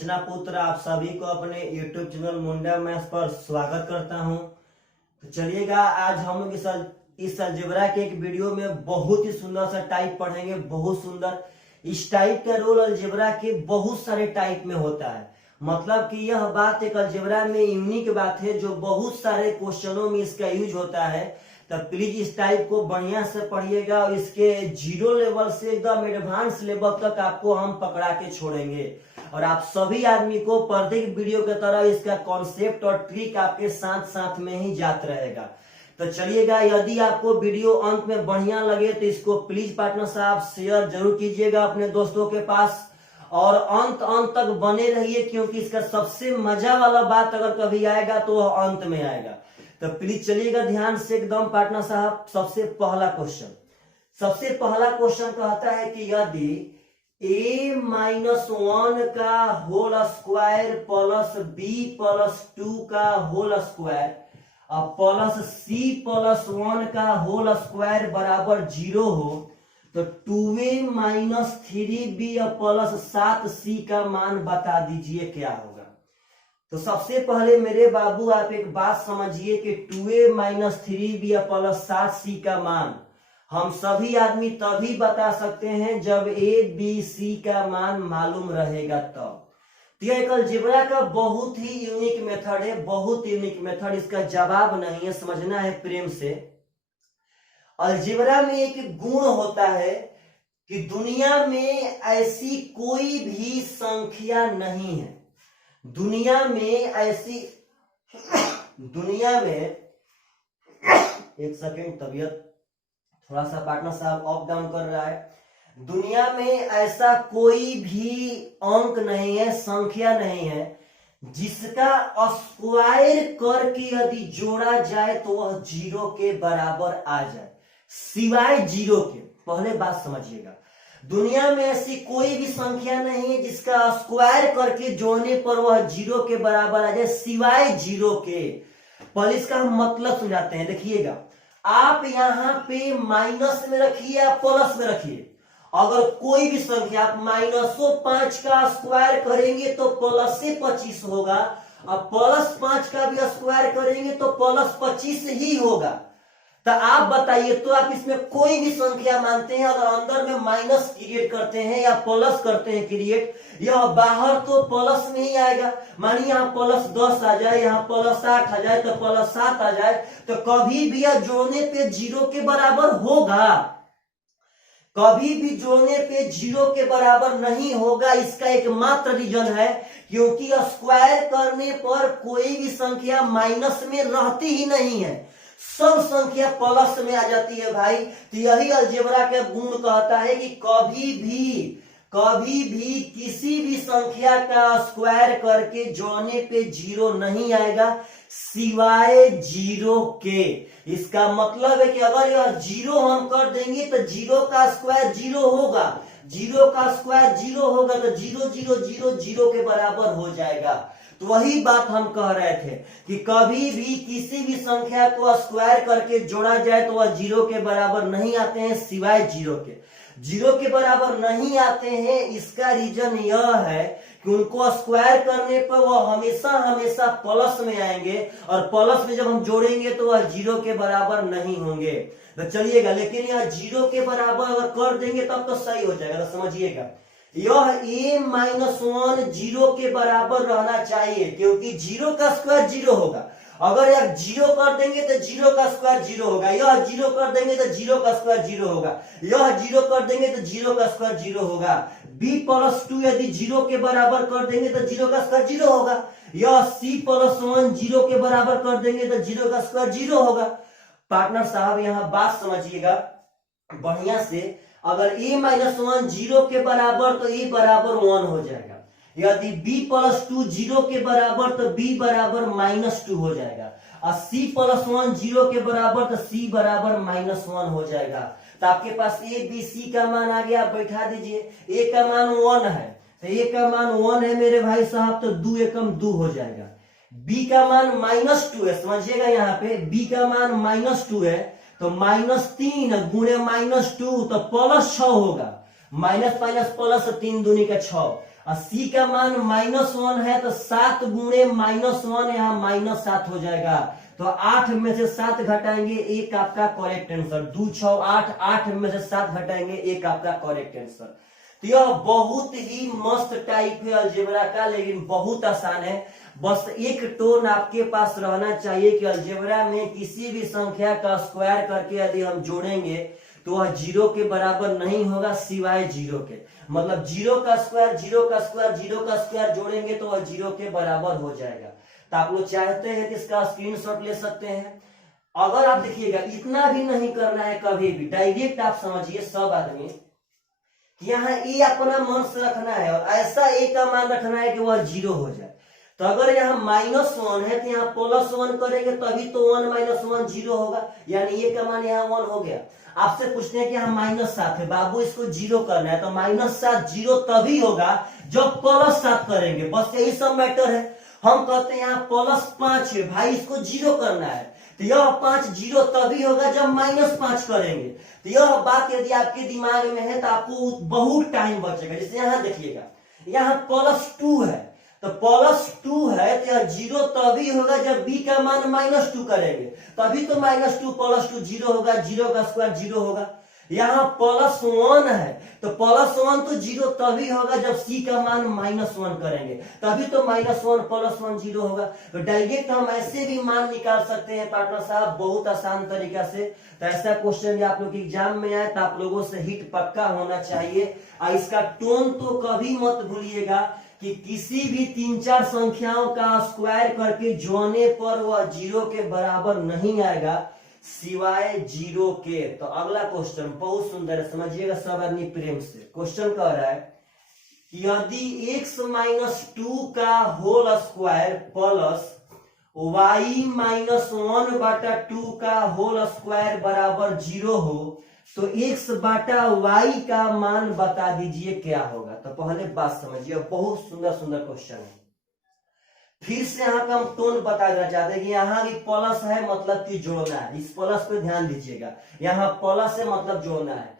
कंचना पुत्र आप सभी को अपने YouTube चैनल मुंडा मैथ्स पर स्वागत करता हूं। तो चलिएगा, आज हम लोग इस अलजेब्रा के एक वीडियो में बहुत ही सुंदर सा टाइप पढ़ेंगे। बहुत सुंदर। इस टाइप का रोल अलजेब्रा के बहुत सारे टाइप में होता है। मतलब कि यह बात एक अलजेब्रा में यूनिक बात है जो बहुत सारे क्वेश्चनों में इसका यूज होता है। तो प्लीज इस टाइप को बढ़िया से पढ़िएगा और इसके जीरो लेवल से एकदम एडवांस लेवल तक आपको हम पकड़ा के छोड़ेंगे और आप सभी आदमी को प्रत्येक वीडियो की तरह इसका कॉन्सेप्ट और ट्रिक आपके साथ साथ में ही जात रहेगा। तो चलिएगा, यदि आपको वीडियो अंत में बढ़िया लगे तो इसको प्लीज पार्टनर साहब शेयर जरूर कीजिएगा अपने दोस्तों के पास और अंत तक बने रहिए, क्योंकि इसका सबसे मजा वाला बात अगर कभी आएगा तो वह अंत में आएगा। तो प्लीज चलिएगा ध्यान से एकदम पार्टनर साहब। सबसे पहला क्वेश्चन कहता है कि यदि a-1 का होल स्क्वायर प्लस b+2 का होल स्क्वायर और प्लस c+1 का होल स्क्वायर बराबर 0 हो तो 2a - 3b प्लस 7c का मान बता दीजिए क्या होगा। तो सबसे पहले मेरे बाबू आप एक बात समझिए कि 2a - 3b प्लस 7c का मान हम सभी आदमी तभी बता सकते हैं जब a b c का मान मालूम रहेगा तब। तो यह एक अलजेब्रा का बहुत ही यूनिक मेथड है, बहुत यूनिक मेथड। इसका जवाब नहीं है, समझना है प्रेम से। अलजेब्रा में एक गुण होता है कि दुनिया में ऐसी कोई भी संख्या नहीं है, दुनिया में एक सेकेंड, तबीयत थोड़ा सा पार्टनर साहब अप डाउन कर रहा है। दुनिया में ऐसा कोई भी अंक नहीं है, संख्या नहीं है जिसका स्क्वायर करके यदि जोड़ा जाए तो वह 0 के बराबर आ जाए, सिवाय 0 के। पहले बात समझिएगा, दुनिया में ऐसी कोई भी संख्या नहीं है जिसका स्क्वायर करके जोड़ने पर वह 0 के बराबर आ जाए, सिवाय 0 के। पहले इसका हम मतलब समझाते हैं। देखिएगा, आप यहाँ पे माइनस में रखिए या प्लस में रखिए, अगर कोई भी संख्या आप -5 का स्क्वायर करेंगे तो प्लस से 25 होगा और +5 का भी स्क्वायर करेंगे तो +25 ही होगा। तो आप बताइए, तो आप इसमें कोई भी संख्या मानते हैं, अगर अंदर में माइनस क्रिएट करते हैं या प्लस करते हैं क्रिएट, यह बाहर तो प्लस में ही आएगा। मानिए यहाँ +10 आ जाए, यहाँ +8 आ जाए तो +7 आ जाए, तो कभी भी यह जोड़ने पे 0 के बराबर होगा, कभी भी जोड़ने पे 0 के बराबर नहीं होगा। इसका एकमात्र रीजन है क्योंकि स्क्वायर करने पर कोई भी संख्या माइनस में रहती ही नहीं है, सब संख्या प्लस में आ जाती है भाई। तो यही अलजेब्रा का गुण कहता है कि कभी भी किसी भी संख्या का स्क्वायर करके जोड़ने पे 0 नहीं आएगा, सिवाय 0 के। इसका मतलब है कि अगर यह 0 हम कर देंगे तो 0 का स्क्वायर 0 होगा, 0 का स्क्वायर 0 होगा तो 0 0 0 0 के बराबर हो जाएगा। तो वही बात हम कह रहे थे कि कभी भी किसी भी संख्या को स्क्वायर करके जोड़ा जाए तो वह 0 के बराबर नहीं आते हैं, सिवाय 0 के। 0 के बराबर नहीं आते हैं, इसका रीजन यह है कि उनको स्क्वायर करने पर वह हमेशा प्लस में आएंगे और प्लस में जब हम जोड़ेंगे तो वह 0 के बराबर नहीं होंगे। तो चलिएगा, लेकिन यह 0 के बराबर अगर कर देंगे तब तो सही हो जाएगा। तो समझिएगा, यह a-1 0 के बराबर रहना चाहिए, क्योंकि 0 का स्क्वायर 0 होगा। अगर यह 0 कर देंगे तो 0 का स्क्वायर 0 होगा, यह 0 कर देंगे तो 0 का स्क्वायर 0 होगा, यह 0 कर देंगे तो 0 का स्क्वायर 0 होगा। b+2 यदि 0 के बराबर कर देंगे तो 0 का स्क्वायर 0 होगा, यह c+1 0 के बराबर कर देंगे तो 0 का स्क्वायर 0 होगा। पार्टनर साहब यहाँ बात समझिएगा बढ़िया से, अगर a-1 0 के बराबर तो a बराबर 1 हो जाएगा, यदि b+2 0 के बराबर तो b बराबर -2 हो जाएगा और c+1 0 के बराबर तो c बराबर -1 हो जाएगा। तो आपके पास a b c का मान आ गया, आप बैठा दीजिए। a का मान 1 है तो a का मान 1 है मेरे भाई साहब, तो 2 एकम 2 हो जाएगा। b का मान -2 है, समझिएगा यहाँ पे b का मान -2 है तो -3 गुणे -2 तो +6 होगा, माइनस माइनस प्लस 3 दूनी का 6 और सी का मान -1 है तो 7 गुणे -1 यहाँ -7 हो जाएगा। तो 8 में से 7 घटाएंगे, एक आपका करेक्ट आंसर। 2 6 8, 8 में से 7 घटाएंगे, एक आपका करेक्ट आंसर। तो यह बहुत ही मस्त टाइप है अलजेब्रा का, लेकिन बहुत आसान है। बस एक टोन आपके पास रहना चाहिए कि अलजेब्रा में किसी भी संख्या का स्क्वायर करके यदि हम जोड़ेंगे तो वह 0 के बराबर नहीं होगा सिवाय 0 के। मतलब 0 का स्क्वायर 0 का स्क्वायर 0 का स्क्वायर जोड़ेंगे तो वह 0 के बराबर हो जाएगा। तो आप लोग चाहते हैं कि इसका स्क्रीनशॉट ले सकते हैं। अगर आप देखिएगा इतना भी नहीं करना है, कभी भी डायरेक्ट आप समझिए सब आदमी, यहाँ ए अपना मन से रखना है और ऐसा ए का मान रखना है कि वह 0 हो जाए। तो अगर यहाँ -1 है तो यहाँ +1 करेंगे तभी तो 1 - 1 0 होगा, यानी ए का मान यहाँ 1 हो गया। आपसे पूछते हैं कि यहाँ -7 है, बाबू इसको 0 करना है, तो -7 0 तभी होगा जब +7 करेंगे। बस यही सब मैटर है। हम कहते हैं यहाँ +5 है, भाई इसको 0 करना है, तो यह 5 0 तभी होगा जब -5 करेंगे। तो यह बात यदि आपके दिमाग में है तो आपको बहुत टाइम बचेगा। जैसे यहाँ देखिएगा, यहाँ +2 है, तो +2 है तो यह 0 तभी होगा जब b का मान -2 करेंगे, तभी तो -2 +2 0 होगा, 0 का स्क्वायर 0 होगा। यहाँ +1 है तो +1 तो 0 तभी होगा जब c का मान -1 करेंगे, तभी तो -1 +1 0 होगा। तो डायरेक्ट हम ऐसे भी मान निकाल सकते हैं पार्टनर साहब, बहुत आसान तरीका से। तो ऐसा क्वेश्चन भी आप लोग एग्जाम में आए तो आप लोगों से हिट पक्का होना चाहिए। और इसका टोन तो कभी मत भूलिएगा कि किसी भी 3-4 संख्याओं का स्क्वायर करके जोड़ने पर वह 0 के बराबर नहीं आएगा सिवाय 0 के। तो अगला क्वेश्चन बहुत सुंदर है, समझिएगा सब आदमी प्रेम से। क्वेश्चन कह रहा है यदि x - 2 का होल स्क्वायर प्लस y - 1/2 का होल स्क्वायर बराबर 0 हो तो x/y का मान बता दीजिए क्या होगा। तो पहले बात समझिए, बहुत सुंदर सुंदर क्वेश्चन है। फिर से यहाँ का हम टोन बता देना चाहते हैं कि यहाँ भी प्लस है मतलब कि जोड़ना है, इस प्लस पे ध्यान दीजिएगा। यहाँ प्लस है मतलब जोड़ना है।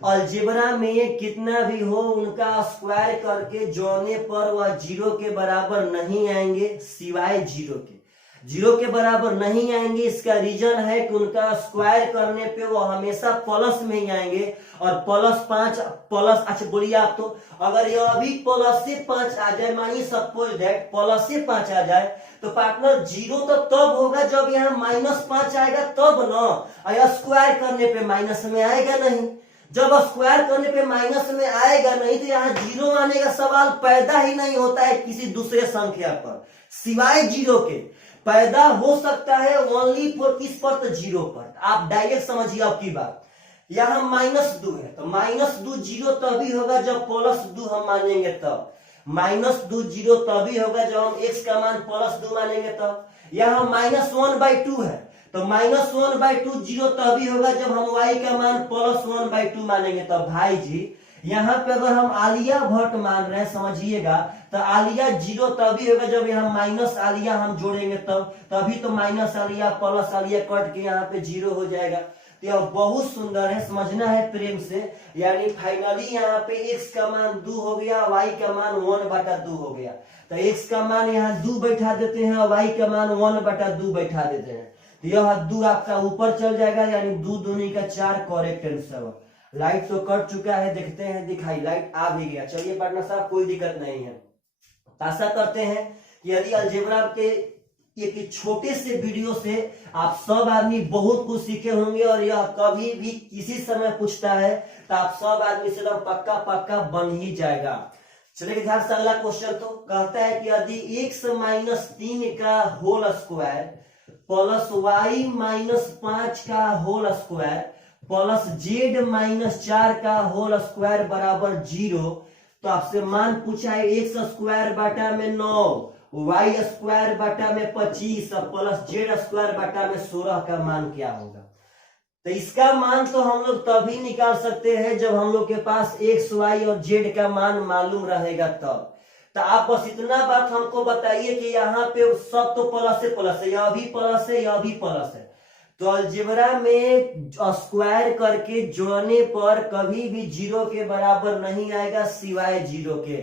अलजेब्रा में कितना भी हो उनका स्क्वायर करके जोड़ने पर वह 0 के बराबर नहीं आएंगे सिवाय 0 के। 0 के बराबर नहीं आएंगे, इसका रीजन है कि उनका स्क्वायर करने पे वो हमेशा प्लस में ही आएंगे। और +5 प्लस, अच्छा बोलिए आप, तो अगर यह अभी प्लस से 5 आ जाए, मानिए सपोज दैट प्लस से 5 आ जाए, तो पार्टनर 0 तो तब होगा जब यहाँ -5 आएगा तब ना। और स्क्वायर करने पे माइनस में आएगा नहीं। जब स्क्वायर करने पे माइनस में आएगा नहीं तो यहाँ 0 आने का सवाल पैदा ही नहीं होता है किसी दूसरे संख्या पर सिवाय 0 के। पैदा हो सकता है ओनली फॉर किस पर, तो 0 पर। आप डायरेक्ट समझिए आपकी बात। यहाँ -2 है तो -2 0 तभी होगा जब +2 हम मानेंगे तब। -2 0 तभी होगा जब हम x का मान +2 मानेंगे तब। यहाँ -1/2 है तो -1/2 0 तभी होगा जब हम y का मान +1/2 मानेंगे तब। भाई जी यहाँ पे अगर हम आलिया भट्ट मान रहे हैं समझिएगा, तो आलिया 0 तभी होगा जब यहाँ माइनस आलिया हम जोड़ेंगे तब, तभी तो minus Alia plus Alia cut के यहाँ पे 0 हो जाएगा। तो यह बहुत सुंदर है, समझना है प्रेम से। यानी फाइनली यहाँ पे x का मान 2 हो गया, y का मान 1/2 हो गया। तो x का मान यहाँ 2 बैठा देते हैं और y का मान 1/2 बैठा देते हैं। तो यह 2 आपका ऊपर चल जाएगा, यानी 2 दूनी का 4 करेक्ट आंसर। लाइट तो कट चुका है, देखते हैं दिखाई, लाइट आ भी गया। चलिए पार्टनर साहब कोई दिक्कत नहीं है। आशा करते हैं कि यदि अलजेब्रा के एक छोटे से वीडियो से आप सब आदमी बहुत कुछ सीखे होंगे और यह कभी भी किसी समय पूछता है तो आप सब आदमी से पक्का पक्का बन ही जाएगा। चलिए ध्यान से अगला क्वेश्चन तो कहता है कि यदि x - 3 का होल स्क्वायर प्लस y - 5 का होल स्क्वायर प्लस z - 4 का होल स्क्वायर बराबर 0, तो आपसे मान पूछा है x स्क्वायर बटा में 9, y स्क्वायर बटा में 25 प्लस z स्क्वायर बटा में 16 का मान क्या होगा। तो इसका मान तो हम लोग तभी निकाल सकते हैं जब हम लोग के पास x, y और z का मान मालूम रहेगा तब। तो आप बस इतना बात हमको बताइए कि यहाँ पे सब तो प्लस है, यह भी प्लस है, यह भी प्लस है। तो अलजेब्रा में स्क्वायर करके जोड़ने पर कभी भी 0 के बराबर नहीं आएगा सिवाय 0 के।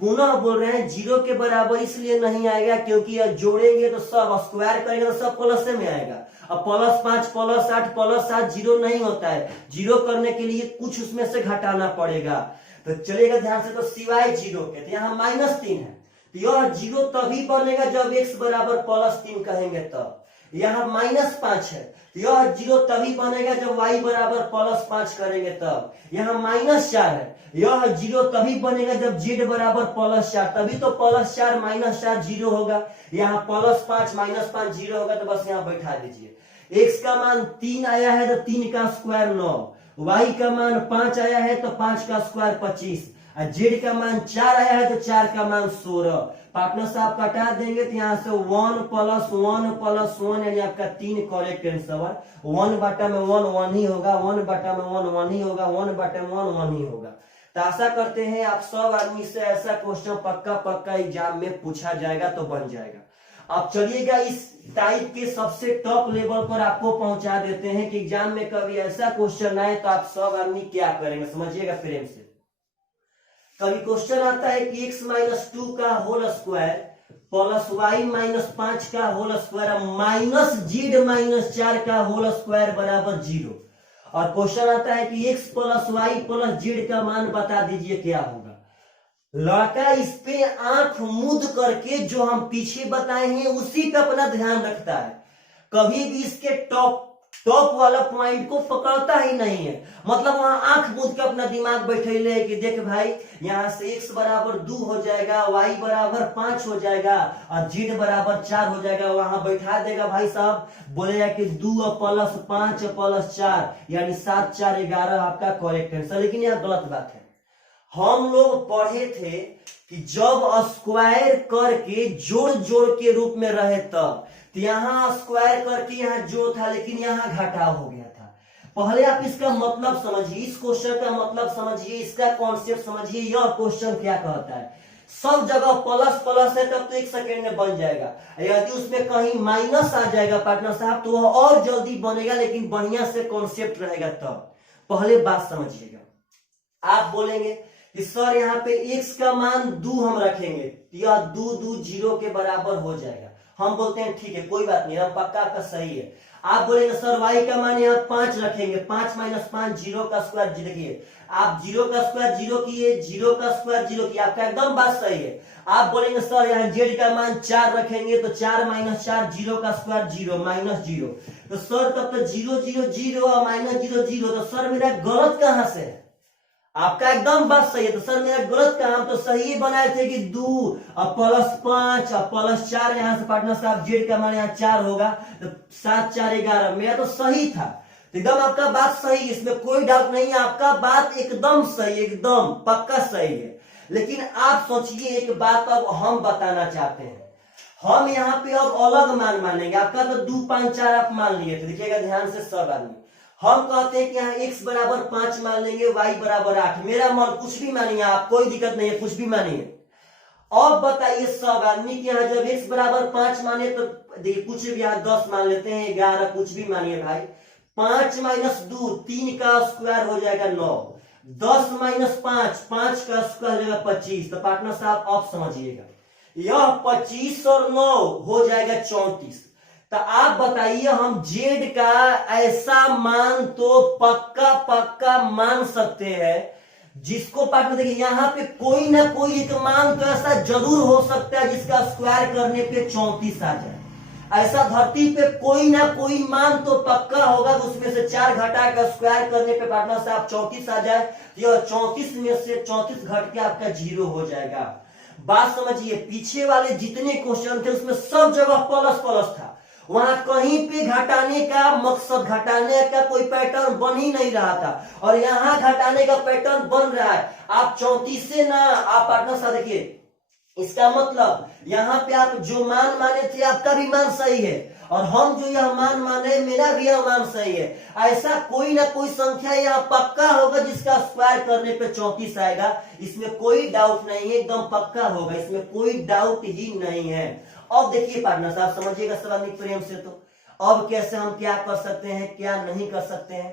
पुनः बोल रहे हैं जीरो के बराबर इसलिए नहीं आएगा क्योंकि यह जोड़ेंगे तो सब स्क्वायर करेंगे तो सब प्लस में आएगा। अब +5 +8 +7 जीरो नहीं होता है, जीरो करने के लिए कुछ उसमें से घटाना पड़ेगा। तो चलेगा ध्यान से, तो सिवाय जीरो के, तो यहाँ -3 है, तो यह जीरो तभी बनेगा जब x बराबर +3 कहेंगे तब। यहाँ -5 है, तो यह जीरो तभी बनेगा जब y बराबर +5 करेंगे तब। यहाँ -4 है, यह जीरो तभी बनेगा जब z बराबर +4, तभी तो +4 -4 जीरो होगा। यहाँ +5 -5 जीरो होगा, तो बस यहाँ बैठा दीजिए। x का मान 3 आया है तो 3 का स्क्वायर 9, y का मान 5 आया है तो 5 का स्क्वायर 25, और z का मान 4 आया है तो 4 का मान 16। पार्टनर साहब कटा देंगे तो यहाँ से 1 + 1 + 1 यानी आपका 3 करेक्ट आंसर। 1 बटा में 1 1 ही होगा, 1 बटा में 1 1 ही होगा, 1 बटा में 1 1 ही होगा। तो आशा करते हैं आप सब आदमी से ऐसा क्वेश्चन पक्का एग्जाम में पूछा जाएगा तो बन जाएगा। अब चलिएगा इस टाइप के सबसे टॉप लेवल पर आपको पहुंचा देते हैं कि एग्जाम में कभी ऐसा क्वेश्चन आए तो आप सब आदमी क्या करेंगे, समझिएगा प्रेम से। कभी क्वेश्चन आता है कि x - 2 का होल स्क्वायर प्लस y - 5 का होल स्क्वायर -z - 4 का होल स्क्वायर बराबर 0, और क्वेश्चन आता है कि x + y + z का मान बता दीजिए क्या होगा। लड़का इस पे आंख मूंद करके जो हम पीछे बताए हैं उसी पे अपना ध्यान रखता है, कभी भी इसके टॉप वाला पॉइंट को पकड़ता ही नहीं है। मतलब वहां आंख मूंद के अपना दिमाग बैठे कि देख भाई यहाँ से x बराबर 2 हो जाएगा, y बराबर 5 हो जाएगा और z बराबर 4 हो जाएगा, वहां बैठा देगा भाई साहब, बोलेगा कि 2 + 5 + 4 यानी 7 4 11 आपका करेक्ट आंसर। लेकिन यह गलत बात है। हम लोग पढ़े थे कि जब स्क्वायर करके जोड़ के रूप में रहे तब, तो यहाँ स्क्वायर करके यहाँ जोड़ था लेकिन यहाँ घटाव हो गया था। पहले आप इसका मतलब समझिए, इस क्वेश्चन का मतलब समझिए, इसका कॉन्सेप्ट समझिए, यह क्वेश्चन क्या कहता है। सब जगह प्लस है तब तो 1 सेकेंड में बन जाएगा, यदि उसमें कहीं माइनस आ जाएगा पार्टनर साहब तो वह और जल्दी बनेगा, लेकिन बढ़िया से कॉन्सेप्ट रहेगा तब। पहले बात समझिएगा। आप बोलेंगे कि सर यहाँ पे x का मान 2 हम रखेंगे, यह 2 2 0 के बराबर हो जाएगा। हम बोलते हैं ठीक है कोई बात नहीं, हम पक्का आपका सही है। आप बोलेंगे सर y का मान यहाँ 5 रखेंगे, 5 - 5 0 का स्क्वायर, देखिए आप 0 का स्क्वायर 0 किए, 0 का स्क्वायर 0 किए, आपका एकदम बात सही है। आप बोलेंगे सर यहाँ z का मान 4 रखेंगे तो 4 - 4 0 का स्क्वायर 0 -0, तो सर तब तो 0 0 0 और -0 0, तो सर मेरा गलत कहां से है? आपका एकदम बात सही है। तो सर मेरा गलत कहा, हम तो सही बनाए थे कि 2 और +5 और +4, यहाँ से पार्टनर साहब जेड का मान यहाँ 4 होगा तो 7 4 11, मेरा तो सही था। तो एकदम आपका बात सही, इसमें कोई डाउट नहीं है, आपका बात एकदम सही, एकदम पक्का सही है। लेकिन आप सोचिए एक बात अब हम बताना चाहते हैं, हम यहाँ पे अब अलग मान मानेंगे। आपका तो 2 5 4 आप मान लिए थे, देखिएगा ध्यान से सब आदमी। हम कहते हैं कि यहाँ x बराबर 5 मान लेंगे, y बराबर 8, मेरा मन कुछ भी मानिए आप, कोई दिक्कत नहीं है, कुछ भी मानिए। अब बताइए सब आदमी कि यहाँ जब x बराबर 5 माने तो देखिए कुछ भी, यहाँ 10 मान लेते हैं, 11, कुछ भी मानिए भाई। 5 - 2 3 का स्क्वायर हो जाएगा 9, 10 - 5 5 का स्क्वायर हो जाएगा 25। तो पार्टनर साहब आप समझिएगा, यह 25 और 9 हो जाएगा 34। तो आप बताइए हम जेड का ऐसा मान तो पक्का मान सकते हैं जिसको पार्टनर देखिए यहाँ पे कोई ना कोई एक मान तो ऐसा जरूर हो सकता है जिसका स्क्वायर करने पे 34 आ जाए। ऐसा धरती पे कोई ना कोई मान तो पक्का होगा, उसमें से 4 घटा कर स्क्वायर करने पे पार्टनर साहब 34 आ जाए, यह 34 में से 34 घट के आपका 0 हो जाएगा। बात समझिए, पीछे वाले जितने क्वेश्चन थे उसमें सब जगह प्लस था, वहां कहीं पे घटाने का मकसद, घटाने का कोई पैटर्न बन ही नहीं रहा था, और यहाँ घटाने का पैटर्न बन रहा है। आप 34 से ना, आप पार्टनर साथ देखिए, इसका मतलब यहाँ पे आप जो मान माने थे आपका भी मान सही है, और हम जो यह मान माने मेरा भी यह मान सही है। ऐसा कोई ना कोई संख्या यहाँ पक्का होगा जिसका स्क्वायर करने पे 34 आएगा, इसमें कोई डाउट नहीं है, एकदम पक्का होगा, इसमें कोई डाउट ही नहीं है। अब देखिए पार्टनर साहब समझिएगा सवाल प्रेम से, तो अब कैसे हम क्या कर सकते हैं क्या नहीं कर सकते हैं।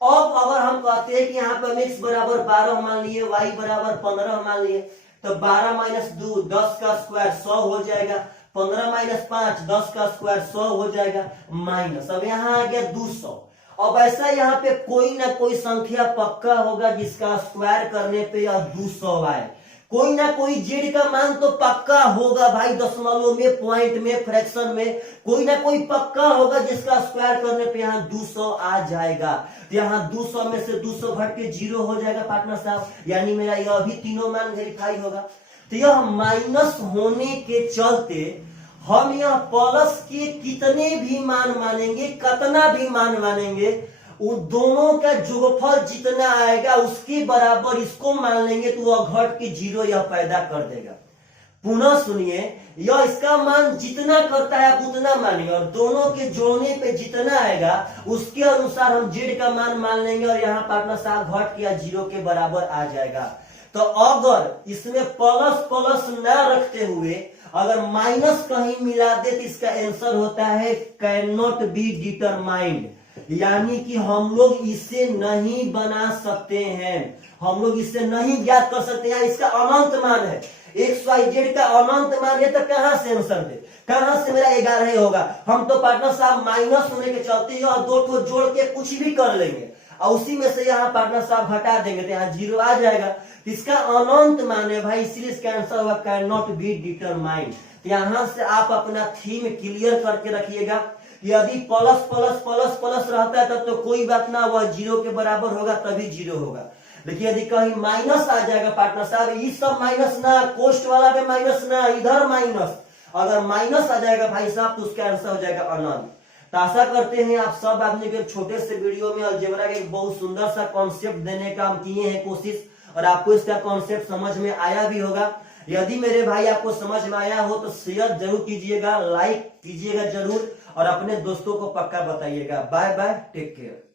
अब अगर हम कहते हैं कि यहाँ पर x बराबर 12 मान लिए, y बराबर 15 मान लिए, तो 12 माइनस 2 10 का स्क्वायर 100 हो जाएगा, 15 माइनस 5 10 का स्क्वायर 100 हो जाएगा, माइनस अब यहाँ आ गया 200। अब ऐसा यहाँ पे कोई ना कोई संख्या पक्का होगा जिसका स्क्वायर करने पे यह 200 आए, कोई ना कोई जेड का मान तो पक्का होगा भाई, दशमलव में, पॉइंट में, फ्रैक्शन में कोई ना कोई पक्का होगा जिसका स्क्वायर करने पे यहाँ 200 आ जाएगा। तो यहाँ 200 में से 200 घट के 0 हो जाएगा पार्टनर साहब, यानी मेरा यह भी तीनों मान वेरीफाई होगा। तो यह माइनस होने के चलते हम यह प्लस के कितने भी मान मानेंगे, कितना भी मान मानेंगे, उन दोनों का जोगफल जितना आएगा उसके बराबर इसको मान लेंगे तो वह घट के 0 यह पैदा कर देगा। पुनः सुनिए, यह इसका मान जितना करता है आप उतना मानिए, और दोनों के जोड़ने पे जितना आएगा उसके अनुसार हम जेड का मान लेंगे, और यहाँ पार्टनर साहब घट के 0 के बराबर आ जाएगा। तो अगर इसमें प्लस प्लस ना रखते हुए अगर माइनस कहीं मिला दे तो इसका आंसर होता है कैन नॉट बी डिटरमाइंड, यानी कि हम लोग इसे नहीं बना सकते हैं, हम लोग इसे नहीं ज्ञात कर सकते हैं। इसका अनंत मान है, XYZ का अनंत मान है, तो कहां से आंसर दे, कहां से मेरा 11 होगा। हम तो पार्टनर साहब माइनस होने के चलते और दो ठो जोड़ के कुछ भी कर लेंगे और उसी में से यहाँ पार्टनर साहब घटा देंगे तो यहाँ 0 आ जाएगा। इसका अनंत मान है भाई, इसलिए इसका आंसर होगा कैन नॉट बी डिटरमाइंड। यहां से आप अपना थीम क्लियर करके रखिएगा, यदि प्लस प्लस प्लस प्लस रहता है तब तो कोई बात ना, वह 0 के बराबर होगा तभी 0 होगा। देखिए यदि कहीं माइनस आ जाएगा पार्टनर साहब, ये सब माइनस ना, कोष्ट वाला में माइनस ना, इधर माइनस, अगर माइनस आ जाएगा भाई साहब तो उसका आंसर हो जाएगा अनंत। तो आशा करते हैं आप सब आपने के छोटे से वीडियो में अलजेब्रा के एक बहुत सुंदर सा कॉन्सेप्ट देने का हम किए हैं कोशिश, और आपको इसका कॉन्सेप्ट समझ में आया भी होगा। यदि मेरे भाई आपको समझ में आया हो तो शेयर जरूर कीजिएगा, लाइक कीजिएगा जरूर, और अपने दोस्तों को पक्का बताइएगा। Bye bye, take care.